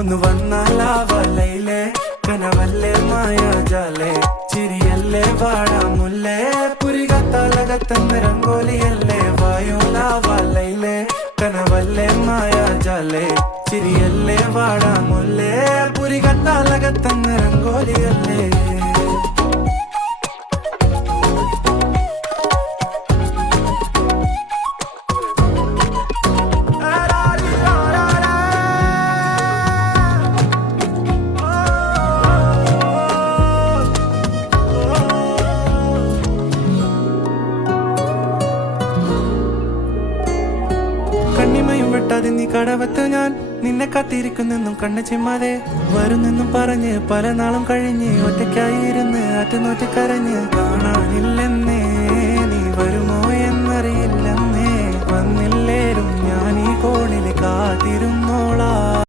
ഒന്ന് വന്നാലാവലയിലെ കനവല്ലേ മായാജാലേ ചിരിയല്ലേ വാടാമുല്ലേ പുരികത്താലകത്തന്ന് രംഗോലിയല്ലേ വായുലാവലയിലെ കനവല്ലേ മായാജാലേ ചിരിയല്ലേ വാടാമുല്ലേ പുരികത്താലകത്തന്ന് രംഗോലിയല്ലേ കണ്ണിമയും വെട്ടാതെ നീ കടവത്ത് ഞാൻ നിന്നെ കാത്തിരിക്കുന്നെന്നും കണ്ണു ചിമ്മാതെ വരുന്നെന്നും പറഞ്ഞ് പല നാളും കഴിഞ്ഞ് ഒറ്റയ്ക്കായി ഇരുന്ന് അറ്റുനോറ്റ് കരഞ്ഞ് കാണാനില്ലെന്നേ നീ വരുമോ എന്നറിയില്ലെന്നേ വന്നില്ലേരും ഞാൻ ഈ കോണിൽ കാത്തിരുന്നോളാ